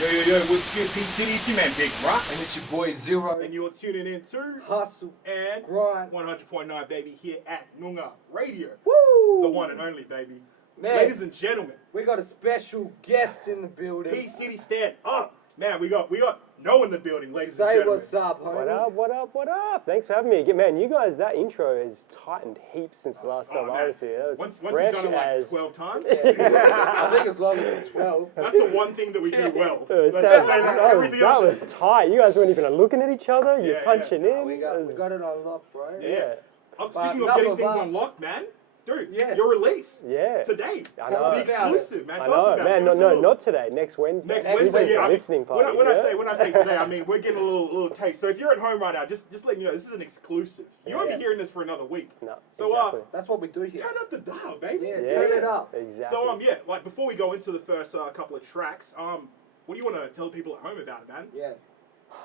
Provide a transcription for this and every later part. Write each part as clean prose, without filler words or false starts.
Yo, what's good, P City? It's your man, Big Rak. And it's your boy Zero. And you're tuning in to Hustle and Grind 100.9, baby, here at Noongar Radio. Woo! The one and only, baby. Man, Ladies and gentlemen, we got a special guest in the building. P City, stand up. Man, we got Knoe in the building, ladies and Say gentlemen. what's up, homie. What up? Thanks for having me. Man, you guys, that intro has tightened heaps since the last time I was here. That was Once fresh you've done it like as... 12 times, I think it's longer than 12. that's the one thing that we do well. That Let's just say that. Everything that else was tight. You guys weren't even looking at each other. You're Yeah, punching in. We got it on lock, bro. Yeah. But Speaking of enough getting of things us. unlocked, man. Dude, Yeah. your release Yeah. today. I Tell know. us The about it. exclusive, man. I Tell us know, about man. it. Give us a No, little- not today. Next Wednesday. Next Next Wednesday, It's yeah. a I mean, listening party. when yeah? I say today, I mean we're getting a little taste. So if you're at home right now, just letting you know, this is an exclusive. You won't be Yes. hearing this for another week. No, So exactly. That's what we do here. turn up the dial, baby. Yeah, Yeah. turn it up. Exactly. So yeah, like before we go into the first couple of tracks, what do you want to tell people at home about it, man? Yeah.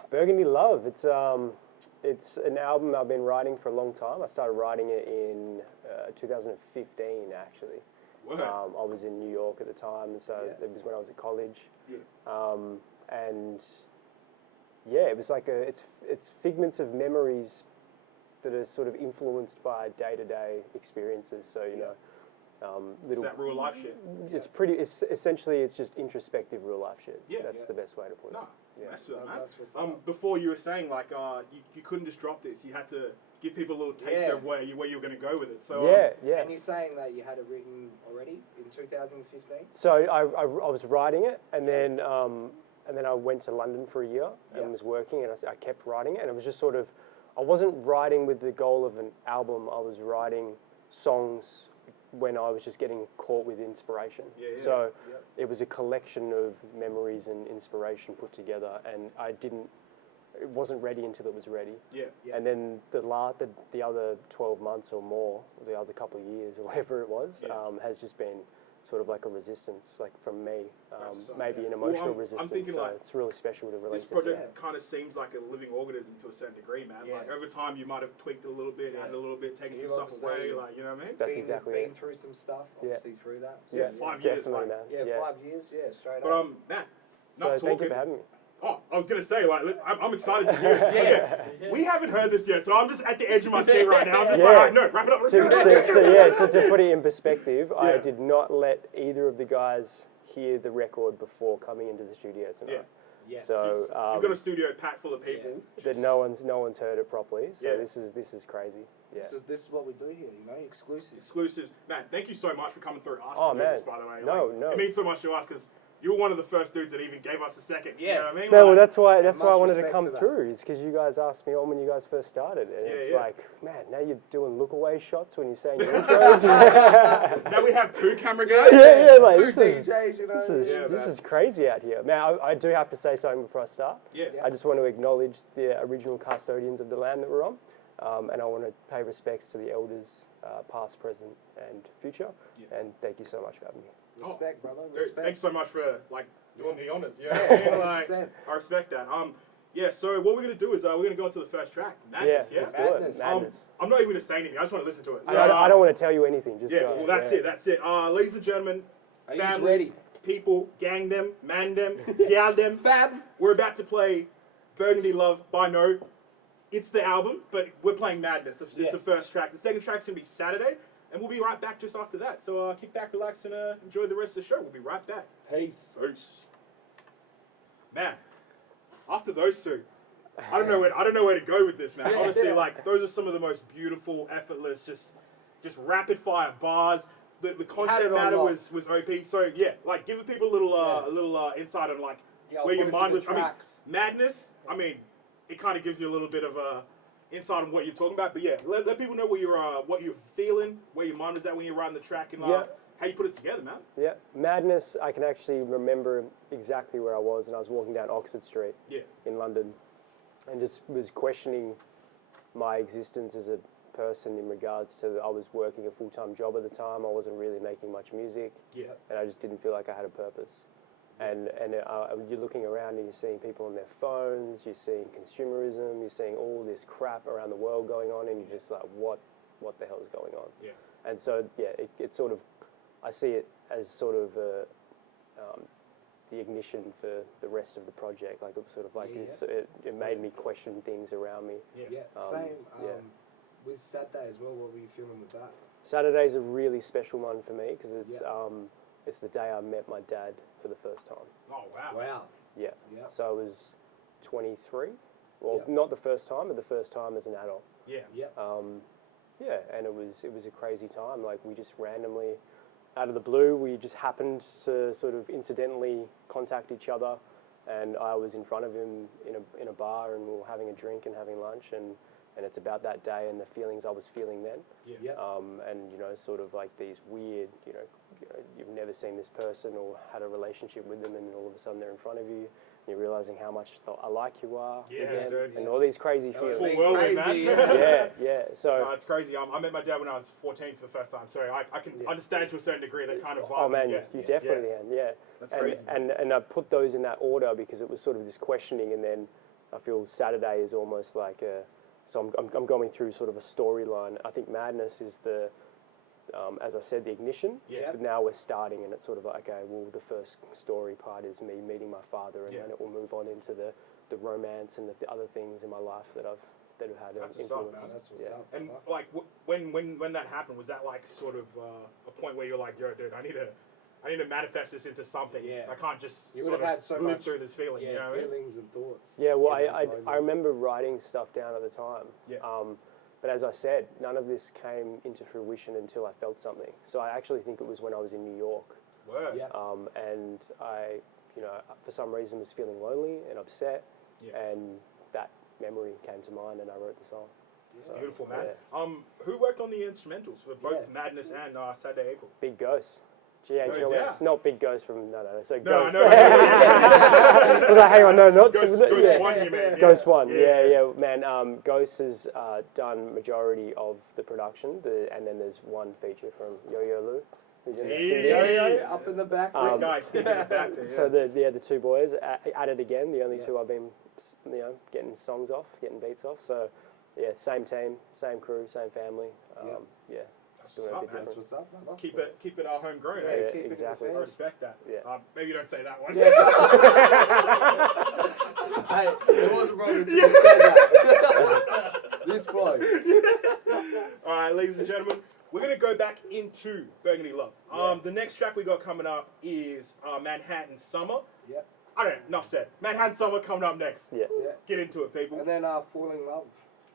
Burgundy Love. It's an album I've been writing for a long time. I started writing it in 2015, actually. Word. I was in New York at the time, and so Yeah. it was when I was at college. Yeah. And yeah, it was like it's figments of memories that are sort of influenced by day-to-day experiences. So you know, Is little. that real life shit? It's essentially it's just introspective real life shit. Yeah. That's the best way to put it. Nah, Yeah. that's it, man. That's what's up. Before you were saying like you couldn't just drop this. You had to give people a little taste Yeah. of where you were going to go with it. So Yeah. And you're saying that you had it written already in 2015? So I was writing it, and then I went to London for a year and Yeah. was working, and I kept writing it, and it was just sort of, I wasn't writing with the goal of an album. I was writing songs when I was just getting caught with inspiration. Yeah. So Yeah. it was a collection of memories and inspiration put together, and it wasn't ready until it was ready. Yeah. Yeah. And then the other 12 months or more, the other couple of years or whatever it was, Yeah. has just been sort of like a resistance, like from me, what's up, maybe yeah. an Well, emotional I'm resistance. thinking so like it's really special to release This it. project kind of seems like a living organism to a certain degree, man. Yeah. Like over time, you might have tweaked a little bit, Yeah. added a little bit, taken You some stuff obviously- away, like you know what I mean? That's exactly been it. through some stuff, Yeah. obviously through that. Yeah, 5 years, Definitely, like- man. Yeah, 5 years, yeah, straight But up. man, So enough thank you talking. for having me. Oh, I was gonna say, like, I'm excited to hear it. Yeah. Okay, we haven't heard this yet, so I'm just at the edge of my seat right now. I'm just Yeah. like, all right, no, wrap it up. Let's go. So to put it in perspective, I Yeah. did not let either of the guys hear the record before coming into the studio tonight. Yeah. Yes. So You've got a studio packed full of people. that no one's heard it properly. So Yeah. this is crazy. Yeah. This is what we do here, you know, exclusives. Exclusives, man. Thank you so much for coming through us. Oh, to do man. this, by the way. No, Like, no. It means so much to us because you were one of the first dudes that even gave us a second. Yeah. You know what I mean? No, well, Like, that's why I much wanted to respect come for that. through. Is because you guys asked me on when you guys first started, and Yeah, it's yeah. like, man, now you're doing look away shots when you're saying your intros. now we have 2 camera guys. yeah, like Two this is DJs, you know. this is Yeah, this man. is crazy out here. Now I do have to say something before I start. Yeah. Yeah. I just want to acknowledge the original custodians of the land that we're on, and I want to pay respects to the elders, past, present, and future. Yeah. And thank you so much for having me. Respect, brother. Dude, Respect. thanks so much for like doing the honors. You know what I mean? Like, 100%. I respect that. Yeah. So what we're gonna do is we're gonna go into the first track, Madness. Yeah. Let's do it. Madness. Madness. I'm not even gonna say anything. I just want to listen to it. So, I don't want to tell you anything. Just Yeah. go. Well, that's it. That's it. Ladies and gentlemen, Are you families, ready? people, gang them, man them, gal them. Fab. We're about to play Burgundy Love by Knoe. It's the album, but we're playing Madness. It's the Yes. first track. The second track's gonna be Saturday, and we'll be right back just after that. So kick back, relax, and enjoy the rest of the show. We'll be right back. Peace. Peace. Man, after those two, I don't know where to go with this, man. Honestly, like those are some of the most beautiful, effortless, just rapid fire bars. The Had content it on matter lock. was OP. So yeah, like give the people a little insight on like Yeah, where your both of mind the was. I mean, tracks. Madness. I mean, it kind of gives you a little bit of insight on what you're talking about. But yeah, let people know what you're feeling, where your mind was at when you're writing the track, and Yeah. how you put it together, man. Yeah, Madness, I can actually remember exactly where I was, and I was walking down Oxford Street Yeah. in London and just was questioning my existence as a person in regards to, I was working a full-time job at the time, I wasn't really making much music, Yeah. and I just didn't feel like I had a purpose. And you're looking around and you're seeing people on their phones, you're seeing consumerism, you're seeing all this crap around the world going on, and you're just like, what the hell is going on? Yeah. And so, yeah, it sort of, I see it as sort of the ignition for the rest of the project. Like it was sort of like Yeah, it made me question things around me. Yeah, same. With Saturday as well, what were you feeling with that? Saturday's a really special one for me because it's the day I met my dad for the first time. Oh wow. Wow. Yeah. Yeah. So I was 23. Well, Yeah. not the first time, but the first time as an adult. Yeah. Yeah. Yeah, and it was a crazy time. Like we just randomly, out of the blue, we just happened to sort of incidentally contact each other, and I was in front of him in a bar, and we were having a drink and having lunch, and it's about that day and the feelings I was feeling then. Yeah. And sort of like these weird, you've never seen this person or had a relationship with them, and all of a sudden they're in front of you. You're realizing how much alike you are again, dude. and all these crazy Full feelings. whirlwind, man. Yeah. So no, it's crazy. I met my dad when I was 14 for the first time, so I can understand to a certain degree that kind of vibe. oh man, you get. you definitely can. Yeah, That's crazy. And I put those in that order because it was sort of this questioning, and then I feel Saturday is almost like a. So I'm going through sort of a storyline. I think Madness is the, as I said, the ignition. Yeah. But now we're starting, and it's sort of like, okay, well, the first story part is me meeting my father, and then it will move on into the romance and the other things in my life that have had That's what's influence. up, man. That's what's up. And like when that happened, was that like sort of a point where you're like, yo, dude, I need to manifest this into something. Yeah. I can't just You would have had so live much through this feeling. Yeah, you know what I mean? feelings and thoughts. Yeah, well, in that I moment. remember writing stuff down at the time. Yeah. But as I said, none of this came into fruition until I felt something. So I actually think it was when I was in New York. Word. Yeah. And I, for some reason was feeling lonely and upset. Yeah. And that memory came to mind, and I wrote the song. It's beautiful, man. Yeah. Who worked on the instrumentals for both Yeah. Madness and Saturday April? Big Ghost. G-H-O-S. No doubt. Not Big Ghost from, no. So No, Ghost. no. I was like, hang on, no, not... Ghost yeah. One, you mean? Ghost One, yeah, man. Ghost has done majority of the production, and then there's one feature from Yo-Yo Lou, who's in the studio. Yeah, up in the back. Great guy, sticking it back there. So the two boys at it again. The only two I've been, getting songs off, getting beats off. So yeah, same team, same crew, same family. Yeah. What's up, man? That's what's up, brother. Keep it homegrown. Yeah, eh? keep it in the exactly. I family. respect that. Yeah. Maybe you don't say that one. Hey, it wasn't wrong until you said that. This bloke. All right, ladies and gentlemen, we're gonna go back into Burgundy Love. The next track we got coming up is Manhattan Summer. Yep. I don't know. Enough said. Manhattan Summer coming up next. Yeah. Yeah. Get into it, people. And then Fall in Love.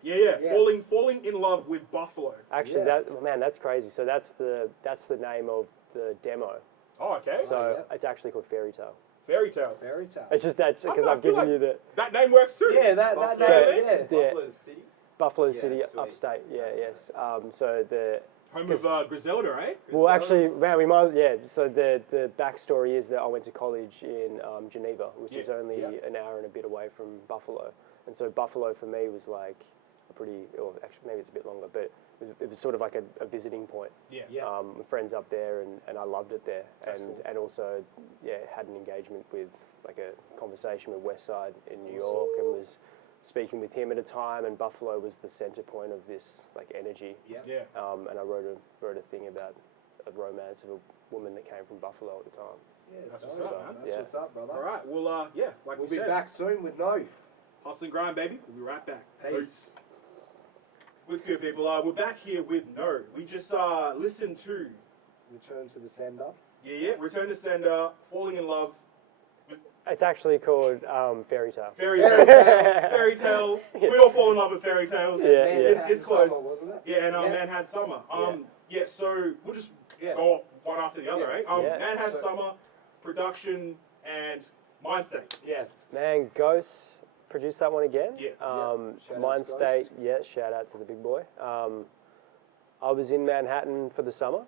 Yeah. Yeah. Falling in love with Buffalo. Actually, Yeah. that's crazy. So that's the name of the demo. Oh, okay. So yeah. it's actually called Fairy Tale. Fairy Tale. Fairy Tale. It's just that because I I've feel given like you the that name works too. Yeah, that Buffalo. name, yeah. Buffalo City. Buffalo Yeah, City, sweet. upstate. Yeah, That's yes. So the Home of Griselda, eh? well, actually, man, we might. Yeah. So the backstory is that I went to college in Geneva, which is only an hour and a bit away from Buffalo, and so Buffalo for me was like a pretty, or actually maybe it's a bit longer, but it was sort of like a visiting point. Yeah. My friends up there, and I loved it there, That's and cool. and also had an engagement with like a conversation with Westside in New York, and was speaking with him at a time, and Buffalo was the center point of this like energy. Yeah. Yeah. And I wrote a thing about a romance of a woman that came from Buffalo at the time. Yeah, That's dope. what's up, man. That's Yeah. what's up, brother. All right. Well, like We'll we be said, back soon with Knoe. hustle and grind, baby. We'll be right back. Peace. What's good, people? We're back here with Knoe. We just listened to Return to the sender. Return to Sender, Falling in Love, It's actually called Fairy Tale. Fairy Fairy Tale. Tale. Fairy Tale. We all fall in love with fairy tales. Yeah, Manhattan It's close. Summer, wasn't it? Yeah, and Manhattan Summer. So we'll just Yeah. go one after the other, right? Yeah. Manhattan So- Summer, production, and Mind State. Yeah. Man, Ghost produced that one again. Yeah. Shout out Mind to State, shout out to the big boy. I was in Manhattan for the summer.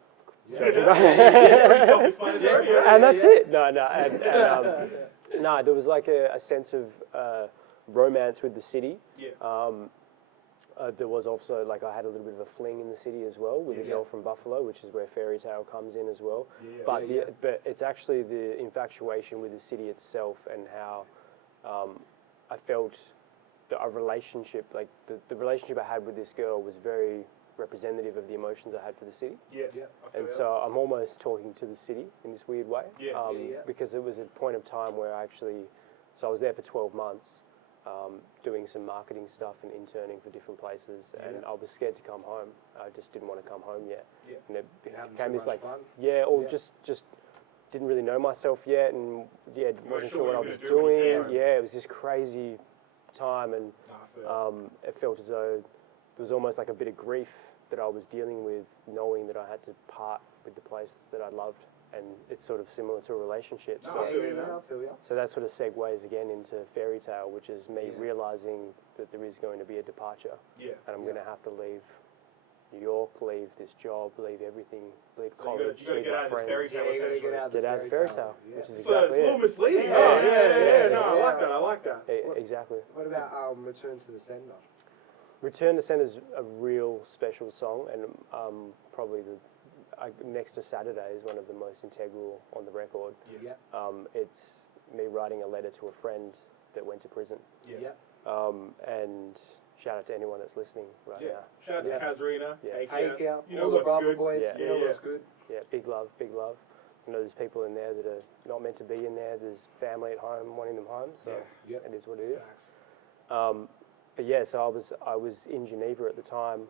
Pretty self-explanatory, yeah. And that's it. No, there was like a sense of romance with the city. Yeah. There was also like I had a little bit of a fling in the city as well with a girl from Buffalo, which is where Fairy Tale comes in as well. Yeah. But but it's actually the infatuation with the city itself and how I felt that a relationship, like the relationship I had with this girl was very representative of the emotions I had for the city. Yeah. Yeah. I feel And ya. so I'm almost talking to the city in this weird way. Yeah. Because it was a point of time where I was there for 12 months, doing some marketing stuff and interning for different places, and I was scared to come home. I just didn't want to come home yet. Yeah. And it Having became too this much like, fun. just didn't really know myself yet, and wasn't sure what I was you were gonna do when you doing. came home. Yeah, it was this crazy time, and Nah, I feel ya. it felt as though there was almost like a bit of grief that I was dealing with, knowing that I had to part with the place that I loved, and it's sort of similar to a relationship. No, So, I feel ya, man. I feel ya. so that sort of segues again into fairy tale, which is me Yeah. realizing that there is going to be a departure, Yeah. and I'm Yeah. going to have to leave New York, leave this job, leave everything, leave So college, you gotta leave get my out of this friends. fairy tale, Yeah, you gotta essentially. get out of the Get out of fairy tale, Yeah. which is So it's exactly a little it. misleading. Yeah, Oh, yeah, No, I yeah. like that. I like that. Exactly. What about Return to the Sender? Return to Sender is a real special song, and probably next to Saturday is one of the most integral on the record. Yeah. It's me writing a letter to a friend that went to prison, Yeah. and shout out to anyone that's listening right Yeah. now. Shout out to Yeah. Kazarina. Yeah. Hey, Hey, Kat. Cal, You all know the what's Bravo good. boys, Yeah. you know Yeah, what's good. Yeah, big love, big love. I know there's people in there that are not meant to be in there. There's family at home wanting them home, so Yeah. Yeah. it is what it is. Facts. But yeah, so I was in Geneva at the time,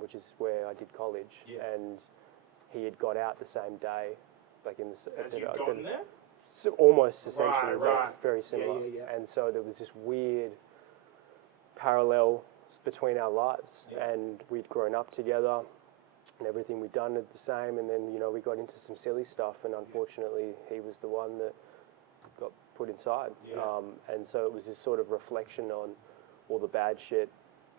which is where I did college, Yeah. and he had got out the same day, like in the As you've gotten there? so almost essentially, Right. like, very similar. Yeah. And so there was this weird parallel between our lives, Yeah. and we'd grown up together, and everything we'd done at the same, and then we got into some silly stuff, and unfortunately he was the one that got put inside. Yeah. And so it was this sort of reflection on all the bad shit,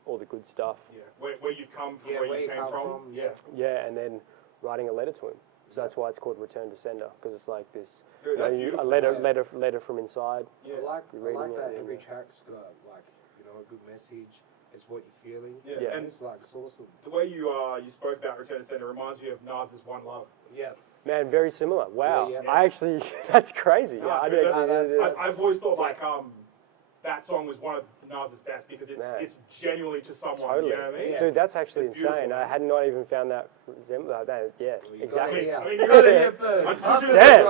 all the good stuff. Yeah. Where you've come from, Yeah, where where you you came come from. from, Yeah. Yeah, and then writing a letter to him. So Yeah. that's why it's called Return to Sender, because it's like this, Dude, that's a beautiful. letter from inside. Yeah. I like You're reading it, that yeah. every track's got like a good message. It's what you're feeling. Yeah. Yeah. And It's like it's awesome. the way you spoke about Return to Sender reminds me of Nas's One Love. Yeah. Man, very similar. Wow. Yeah. I actually, that's crazy. Nah, Yeah, I dude, didn't- that's- I've always thought like that song was one of Nas's best because Man. it's genuinely to someone. Totally. You know what I mean? Yeah. Dude, that's actually It's beautiful, insane. I man. had not even found that resemblance. Yeah, Well, you exactly. got I it. mean, You you got it gotta- here first. I just put you in the Damn. same-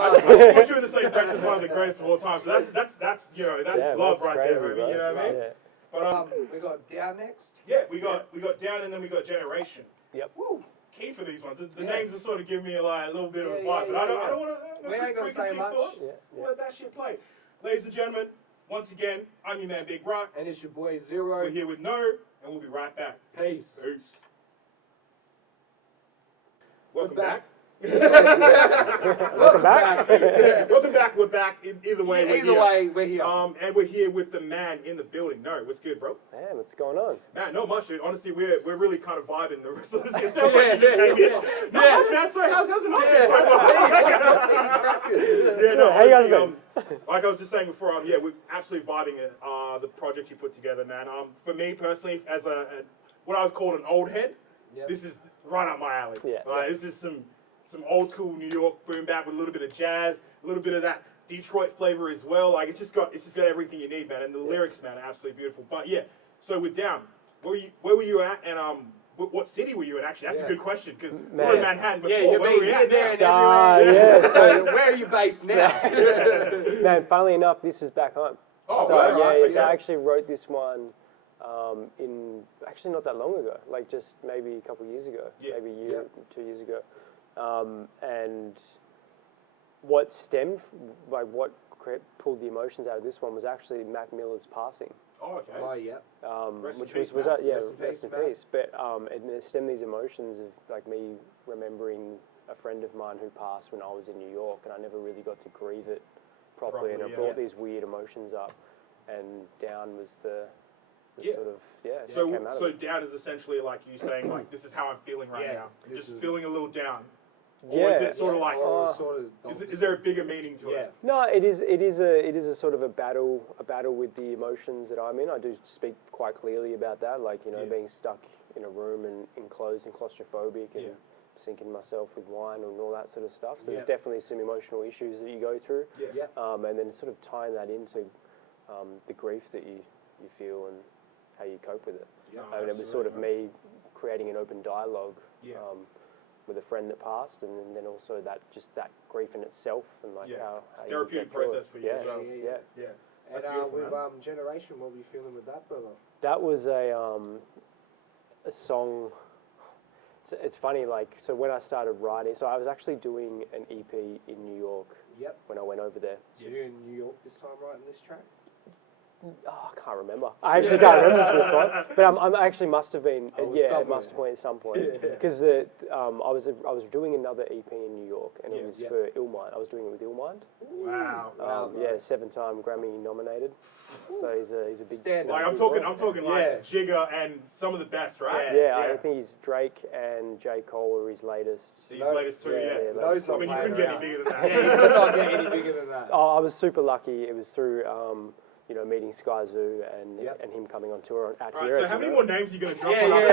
I put you in the same breath as one of the greatest of all time. So that's Damn, love that's right crazy, there, homie. bro. You know what I mean? Yeah. But We got Down next. yeah, we got Down and then we got Generation. Yep. Woo. Key for these ones. The Yeah. names are sort of giving me like a little bit of a Yeah, vibe, but I don't yeah. want to. We ain't gonna say much. Yeah, We'll let that shit play. Ladies and gentlemen, once again, I'm your man Big Rak. And it's your boy Zero. We're here with Knoe, and we'll be right back. Peace. Peace. Welcome We're back. Welcome back. Welcome back. We're back. Either way, we're Either here. way, we're here. And we're here with the man in the building. No, what's good, bro? Man, what's going on? Man, not much, dude. Honestly, we're really kind of vibing the rest of this. It sounds Yeah, like you just yeah, came in. yeah. Not Yeah. much, man. So how's it not Yeah. been so far? Yeah, no, How you guys honestly, been? like I was just saying before, yeah, we're absolutely vibing it. The project you put together, man. For me personally, as what I would call an old head, Yep. this is right up my alley. Yeah. This is some old school New York boom bap with a little bit of jazz, a little bit of that Detroit flavor as well. Like it's just got everything you need, man. And the lyrics, man, are absolutely beautiful. But yeah, so with Down, where were you at, and what city were you in? Actually, that's a Yeah. good question because we Man. were in Manhattan before. Yeah, you've Where been were you here, at there, now? and Ah, everywhere. yeah, So where are you based now? Man, funnily enough, this is back home. Oh, So right, yeah, right, yeah, so yeah. I actually wrote this one in actually not that long ago, like just maybe a couple of years ago, Yeah. maybe a year, 2 years ago. And what stemmed, like what pulled the emotions out of this one was actually Mac Miller's passing, Oh, okay. Oh, yeah. Rest in which peace, was Mac. yeah, Rest in rest in peace, Mac. peace. But and it stemmed these emotions of like me remembering a friend of mine who passed when I was in New York, and I never really got to grieve it properly, and Properly, it yeah. brought these weird emotions up. And Down was the Yeah. sort of So, came out of so it. down is essentially like you saying like this is how I'm feeling right Yeah, now. I'm this just is- feeling a little down. Yeah. Or is it sort of like Or sort of is there a bigger meaning to Yeah. it? No, it is a sort of a battle with the emotions that I'm in. I do speak quite clearly about that, like Yeah. being stuck in a room and enclosed and claustrophobic and Yeah. sinking myself with wine and all that sort of stuff. So Yeah. there's definitely some emotional issues that you go through, Yeah. and then sort of tying that into the grief that you feel and how you cope with it. Yeah. And it was sort of me creating an open dialogue Yeah. with a friend that passed, and then also that grief in itself, and like how you therapeutic get through process it. for you as well. Yeah. That's And beautiful, with man. Generation, what were you feeling with that, brother? That was a song. It's funny, like, so when I started writing, so I was actually doing an EP in New York Yep. when I went over there. So you're in New York this time writing this track? Oh, I can't remember. I actually can't remember for this one, but I actually must have been. Oh, Yeah, somewhere. it must have been at some point Yeah. because I was doing another EP in New York, and it was for Illmind. I was doing it with Illmind. Wow. Yeah, 7-time Grammy nominated. So he's a big Stand Like up. I'm talking like Yeah. Jigga and some of the best, right? Yeah, I think he's Drake and J. Cole are his latest. These latest two, yeah. Knoe's I not mean, you playing couldn't get around. any bigger than that. Yeah, you could not get any bigger than that. Oh, I was super lucky. It was through meeting Sky Zoo and him coming on tour at Alright, here. so how many more names are you going to drop Yeah, on us?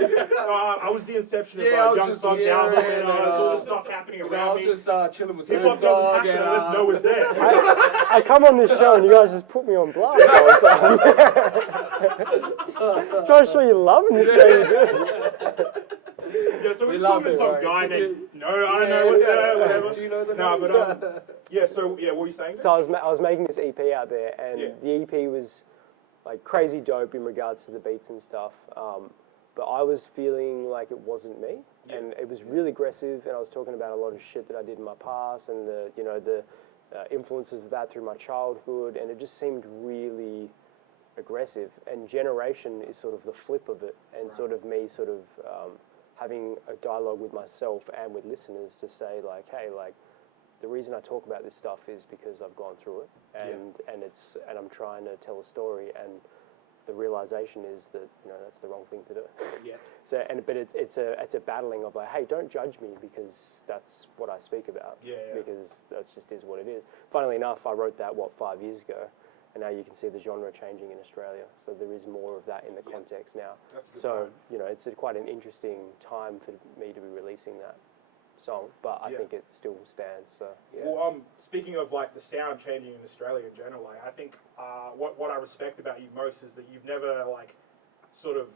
yeah, I was the inception of Yeah, I was Young just- Thug's yeah, album yeah, and yeah, all this stuff happening I around was me. just chilling with Hip Snoop hop doesn't Dogg happen and unless Knoe is there. I come on this show and you guys just put me on blast all the time. Trying to show you love and you say you do. Yeah, so We we're love talking to it, some right? guy named No, I don't know what's that, whatever. Do you know the No, name? but what were you saying? So I was making this EP out there, and the EP was like crazy dope in regards to the beats and stuff. But I was feeling like it wasn't me, and it was really aggressive. And I was talking about a lot of shit that I did in my past, and the influences of that through my childhood, and it just seemed really aggressive. And Generation is sort of the flip of it, and sort of me sort of having a dialogue with myself and with listeners to say like, hey, like, the reason I talk about this stuff is because I've gone through it, and I'm trying to tell a story, and the realization is that that's the wrong thing to do. Yeah. So but it's a battling of like, hey, don't judge me because that's what I speak about. Because that's just is what it is. Funnily enough, I wrote that 5 years ago, and now you can see the genre changing in Australia. So there is more of that in the context now. That's a good So point. it's quite an interesting time for me to be releasing that song, but I think it still stands. So Well, speaking of like the sound changing in Australia in general, like I think what I respect about you most is that you've never like sort of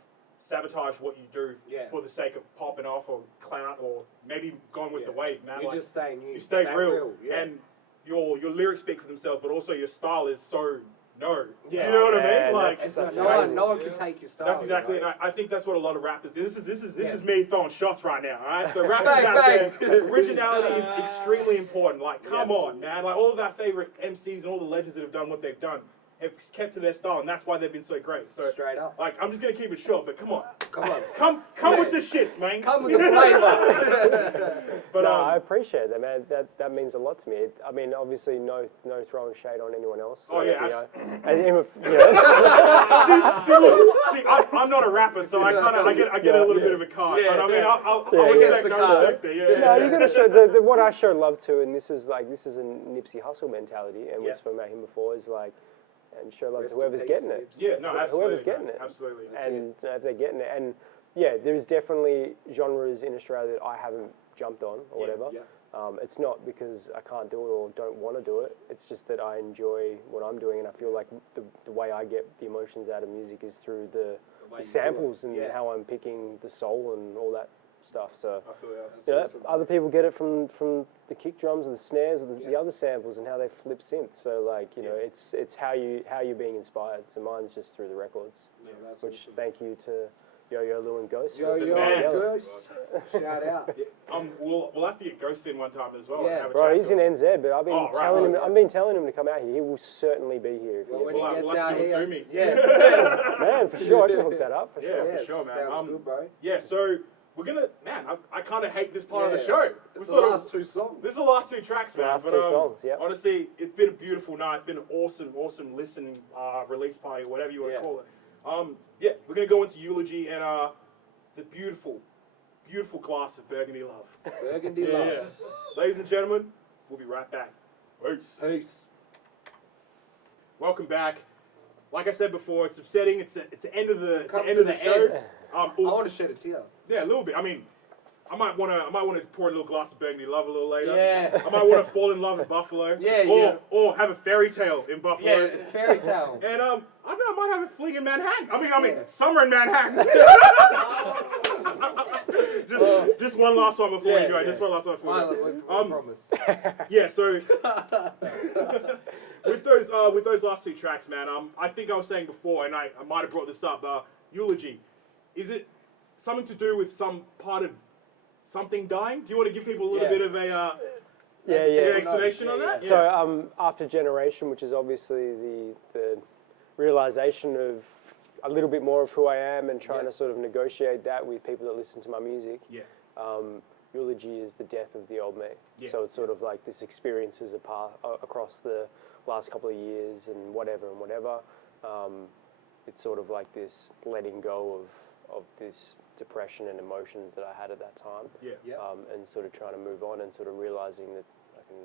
sabotaged what you do for the sake of popping off or clout or maybe gone with the wave, man. You like, just stay new. you stay real, yeah. and your lyrics speak for themselves, but also your style is so No. Yeah. Do you know what I Yeah, mean? Like, that's no one can take your style. that's exactly, right? and I think that's what a lot of rappers. This is me throwing shots right now. All right, so rappers Bang, out bang. there, originality is extremely important. Like, come on, man. Like all of our favorite MCs and all the legends that have done what they've done have kept to their style, and that's why they've been so great. So Straight up. like, I'm just gonna keep it short, but come on, Come on. come with the shits, man. Come with the flavor. But no, I appreciate that, man. That means a lot to me. I mean, obviously, no throwing shade on anyone else. Oh, yeah, I'm not a rapper, so I get a little bit of a card. Yeah, but I mean, yeah. I'll Yeah, respect the no card. respect there. No, you got to show what I show love to, and this is a Nipsey Hussle mentality, and we've spoken about him before. Is like, and show love to whoever's getting it. Yeah, no, absolutely. Whoever's getting it. Absolutely. And if they're getting it, and yeah, there's definitely genres in Australia that I haven't jumped on or whatever. Yeah. It's not because I can't do it or don't want to do it. It's just that I enjoy what I'm doing, and I feel like the way I get the emotions out of music is through the samples and how I'm picking the soul and all that stuff. So I feel that. you know, other people get it from the kick drums or the snares or the other samples and how they flip synths. So like it's how you're being inspired. So mine's just through the records. Yeah, that's Which awesome. thank you to Yo-Yo, Lou and Ghost. Yo, for yo, man. Ghost. Shout out. We'll have to get Ghost in one time as well. Yeah. and have a Bro, chat he's to in him. NZ, but I've been telling him. right. I've been telling him to come out here. He will certainly be here if Well, he when ever. he We'll gets have out to do it here, through me. yeah. Man, for sure, I can hook that up. For Yeah, sure. for sure, man. Sounds good, bro. Yeah, so we're gonna, I kind of hate this part of the Yeah. show. It's the last two songs. This is the last two tracks, man. Last but, two songs, yeah. Honestly, it's been a beautiful night. It's been an awesome listening release party, whatever you want to call it. Yeah, we're gonna go into eulogy and the beautiful glass of Burgundy Love. Burgundy Yeah. Love. Ladies and gentlemen, we'll be right back. Peace. Peace. Welcome back. Like I said before, it's upsetting. It's the end of the Come end to of the the show. end. I want to shed a tear. Yeah, a little bit. I mean, I might want to pour a little glass of Burgundy Love a little later. Yeah. I might want to fall in love with Buffalo. Yeah, Or have a fairy tale in Buffalo. Yeah, fairy tale. And I don't I might have a fling in Manhattan. I mean, summer in Manhattan. just one last one before we go. Just one last one before we go. Promise. Yeah, so with those last two tracks, man, I think I was saying before, and I might have brought this up, Eulogy. Is it something to do with some part of something dying? Do you want to give people a little bit of a explanation on that? So after Generation, which is obviously the realization of a little bit more of who I am and trying to sort of negotiate that with people that listen to my music. Yeah. Eulogy is the death of the old me. Yeah. So it's sort of like this experiences across the last couple of years and whatever. It's sort of like this letting go of this depression and emotions that I had at that time. Yeah. And sort of trying to move on and sort of realizing that I can,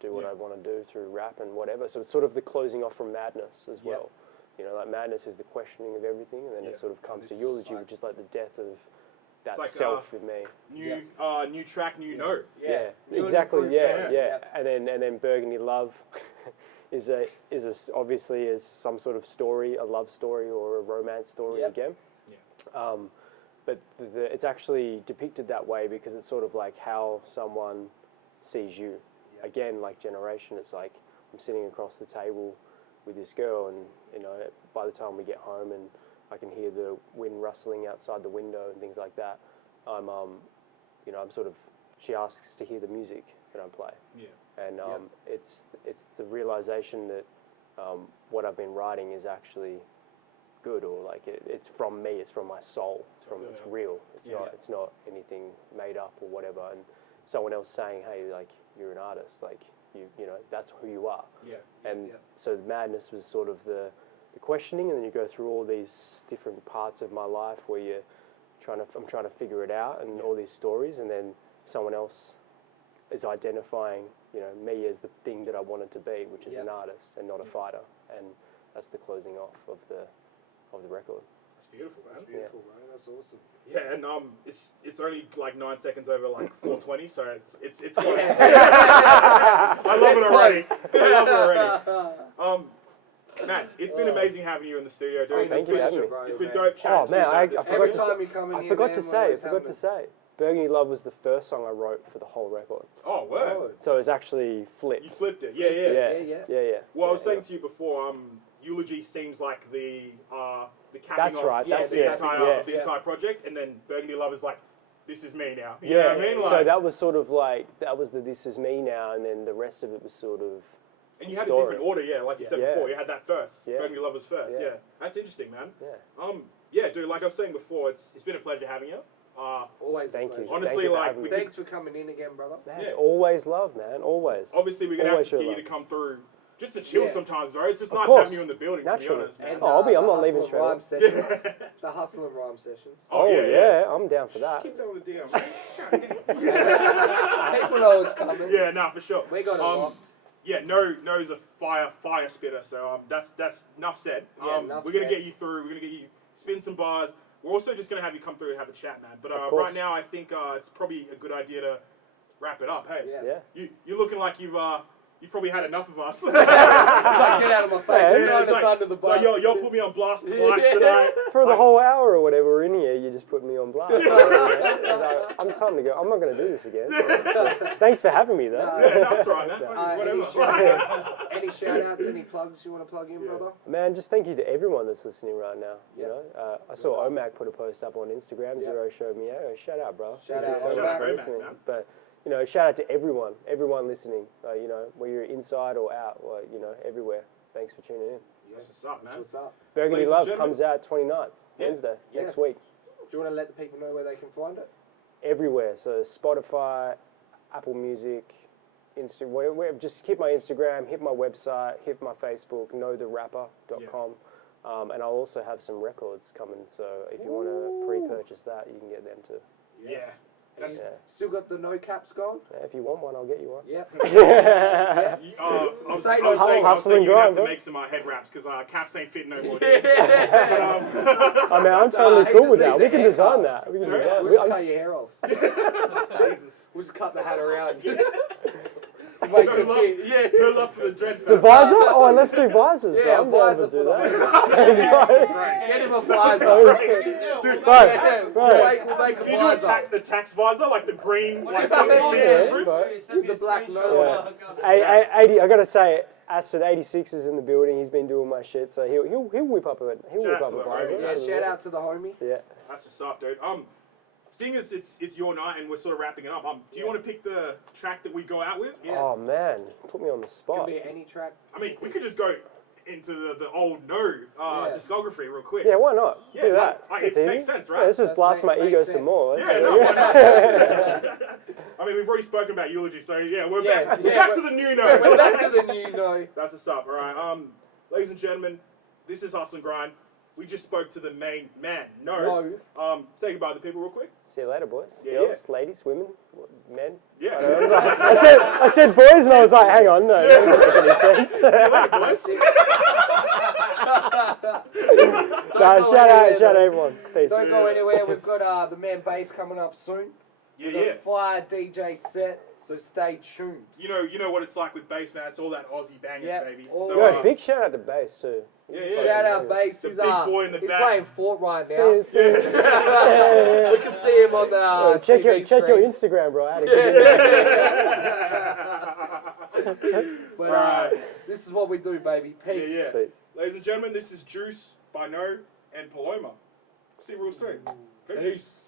do what I want to do through rap and whatever. So it's sort of the closing off from Madness as well. Like Madness is the questioning of everything, and then it sort of comes to Eulogy, which is like the death of that like, self in me. New track, new Knoe. Yeah, exactly. Yeah. And then Burgundy Love is obviously is some sort of story, a love story or a romance story again. Yeah. But it's actually depicted that way because it's sort of like how someone sees you. Yeah. Again, like Generation, it's like I'm sitting across the table with this girl, and by the time we get home and I can hear the wind rustling outside the window and things like that, I'm sort of, she asks to hear the music that I play. Yeah. And it's the realization that what I've been writing is actually good, or like it's from me, it's from my soul, it's real. It's not anything made up or whatever. And someone else saying, hey, like you're an artist, like you know that's who you are. Yeah. And so Madness was sort of the questioning, and then you go through all these different parts of my life where I'm trying to figure it out, and all these stories, and then someone else is identifying, me as the thing that I wanted to be, which is an artist and not a fighter, and that's the closing off of the record. That's beautiful, man. That's beautiful, man. That's awesome. Yeah, and it's only like 9 seconds over like 4:20, so it's close. I love it already. Matt, it's been amazing having you in the studio, dude. Thank you for having me. It's been dope chatting to you. I forgot to say, Burgundy Love was the first song I wrote for the whole record. Oh, word. So it's actually flipped. You flipped it, yeah. Well, I was saying to you before, Eulogy seems like the capping off the entire project, and then Burgundy Love is like, this is me now. You know what I mean? Like, so that was sort of like, that was the this is me now, and then the rest of it was sort of and you had a different order, like you said before. You had that first. Burgundy Love was first, That's interesting, man. Yeah. Dude, like I was saying before, it's been a pleasure having you. Always. Thank you. Honestly, thanks for coming in again, brother. Man, it's always love, man. Always. Obviously, we're gonna have to get you to come through just to chill sometimes, bro. It's just nice having you in the building. To be honest, man. And, I'm not leaving straight away. The Hustle and Rhyme sessions. Oh yeah, I'm down for that. Keep on the DM, man. People know it's coming. Yeah, nah, for sure. We got it locked. Yeah, Knoe's a fire spitter. So that's enough said. We're gonna get you through. We're gonna get you spin some bars. We're also just gonna have you come through and have a chat, man. But right now, I think it's probably a good idea to wrap it up. Hey, you're looking like you've probably had enough of us. It's like, get out of my face. You're under the bus. So y'all put me on blast twice tonight. For the whole hour or whatever we're in here, you just put me on blast. I'm time to go. I'm not going to do this again. So, thanks for having me, though. That's right, man. Whatever. Any shout-outs, any plugs you want to plug in, brother? Man, just thank you to everyone that's listening right now. You know, I saw Omac put a post up on Instagram. Zero showed me out. Shout out, bro. Shout out, Omac. But shout out to everyone listening. Whether you're inside or out, everywhere. Thanks for tuning in. That's what's up, man. What's up? Burgundy Love comes out 29th, Wednesday, next week. Do you want to let the people know where they can find it? Everywhere. So Spotify, Apple Music, Instagram. Just hit my Instagram, hit my website, hit my Facebook, knowtherapper.com. And I'll also have some records coming. So if you want to pre-purchase that, you can get them too. Yeah. Still got the no caps going? Yeah, if you want one, I'll get you one. Yeah. I was saying you have to make some head wraps because caps ain't fitting no more. I mean, I'm totally cool with that. We can design that. We'll just cut your hair off. Jesus. We'll just cut the hat around. Make No it love, fit. Yeah. no love for the dread The fam. visor? Oh, let's do visors, Yeah, bro. I'm down visor to do for the that. Get him a visor. Dude, Right, Yeah, right. we'll make can a you do visor. the tax visor, like the green, like Yeah, fucking yeah, see-through? bro. With the black Knoe. Yeah. 80, I gotta say, Aston 86 is in the building. He's been doing my shit, so he'll whip up a Shout out to the visor. homie. Yeah, shout out to the homie. Yeah. That's what's up, dude. Seeing as it's your night and we're sort of wrapping it up, do you want to pick the track that we go out with? Yeah. Oh man, put me on the Could spot. be any track. I mean, we could just go into the old Knoe Yeah. discography real quick. Yeah, why not? Yeah, Do that. like, It's it easy. makes sense, right? Yeah, let's just That's blast my makes ego sense. some more. Yeah, no, why not? I mean, we've already spoken about eulogy, so yeah, we're back to the new Knoe. We're back to the new Knoe. That's what's up. All right, ladies and gentlemen, this is Hustle and Grind. We just spoke to the main man, Knoe. Say goodbye to the people real quick. See you later, boys. Yeah, Girls, ladies, women, men. Yeah. I said boys, and I was like, hang on, no, that doesn't make any sense. See you later, boys. Shout out everyone. Peace. Don't go anywhere. We've got the man bass coming up soon. Yeah. Fire DJ set. So stay tuned. You know what it's like with bass, man. It's all that Aussie bangers, Yeah, baby. all So, Yo, big shout out to bass too. Yeah. Shout out bass. The He's big boy in the he's back. playing Fort right now. See, yeah. We can see him on the Check TV your screen. Instagram, bro. I had a good But Right. this is what we do, baby. Peace. Yeah. Sweet. Ladies and gentlemen, this is Juice by Knoe and Paloma. See you real soon. Peace.